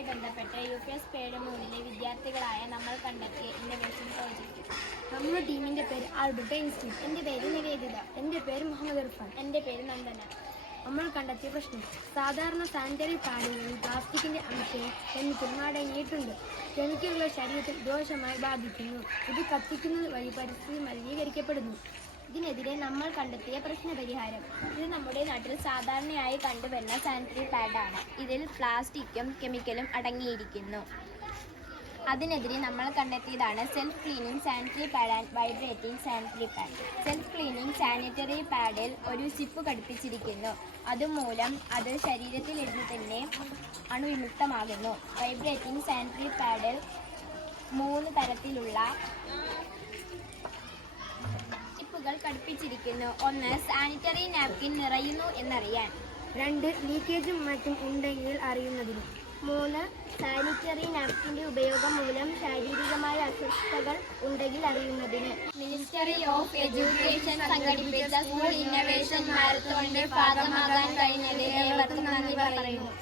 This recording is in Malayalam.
ഇതുമായി ബന്ധപ്പെട്ട് UPSPയുടെ 3-ലെ വിദ്യാർത്ഥികളായ നമ്മൾ കണ്ടെത്തിയ ഇന്നൊവേഷൻ പ്രോജക്റ്റ്. നമ്മുടെ ടീമിന്റെ പേര് ആൽബർട്ട് ഐൻസ്റ്റീൻ. എൻ്റെ പേര് നിവേദിത. എൻ്റെ പേര് മുഹമ്മദ് ഇർഫാൻ. എൻ്റെ പേര് നന്ദന. നമ്മൾ കണ്ടെത്തിയ പ്രശ്നം: സാധാരണ സാനിറ്ററി പാഡുകളിൽ പ്ലാസ്റ്റിക്കിന്റെ അംശവും കെമിക്കലും അടങ്ങിയിട്ടുണ്ട്. കെമിക്കലുകൾ ശരീരത്തിൽ ദോഷമായി ബാധിക്കുന്നു. ഇത് കത്തിക്കുന്നത് വഴി പരിസ്ഥിതി മലിനീകരിക്കപ്പെടുന്നു. ഇതിനെതിരെ നമ്മൾ കണ്ടെത്തിയ പ്രശ്നപരിഹാരം: ഇത് നമ്മുടെ നാട്ടിൽ സാധാരണയായി കണ്ടുവരുന്ന സാനിറ്ററി പാഡാണ്. ഇതിൽ പ്ലാസ്റ്റിക്കും കെമിക്കലും അടങ്ങിയിരിക്കുന്നു. അതിനെതിരെ നമ്മൾ കണ്ടെത്തിയതാണ് self cleaning sanitary pad and vibrating sanitary pad. Self cleaning sanitary പാഡിൽ ഒരു സിപ്പ് ഘടിപ്പിച്ചിരിക്കുന്നു. അതുമൂലം അത് ശരീരത്തിലിരുന്ന് തന്നെ അണുവിമുക്തമാകുന്നു. വൈബ്രേറ്റിംഗ് സാനിറ്ററി പാഡിൽ 3 തരത്തിലുള്ള സിപ്പുകൾ ഘടിപ്പിച്ചിരിക്കുന്നു. 1. സാനിറ്ററി നാപ്കിൻ നിറയുന്നു എന്നറിയാൻ. 2. ലീക്കേജും മറ്റും ഉണ്ടെങ്കിൽ അറിയുന്നതിന്. 3. സാനിറ്ററി നാപ്കിൻ്റെ ഉപയോഗം മൂലം ശാരീരികമായ അസ്വസ്ഥതകൾ ഉണ്ടെങ്കിൽ അറിയുന്നതിന്. മിനിസ്ട്രി ഓഫ് എഡ്യൂക്കേഷൻ സംഘടിപ്പിച്ച സ്കൂൾ ഇന്നൊവേഷൻ മാരത്തോണിന്റെ ഭാഗമാകാൻ കഴിഞ്ഞതിൽ ഏവർക്കും നന്ദി പറയുന്നു.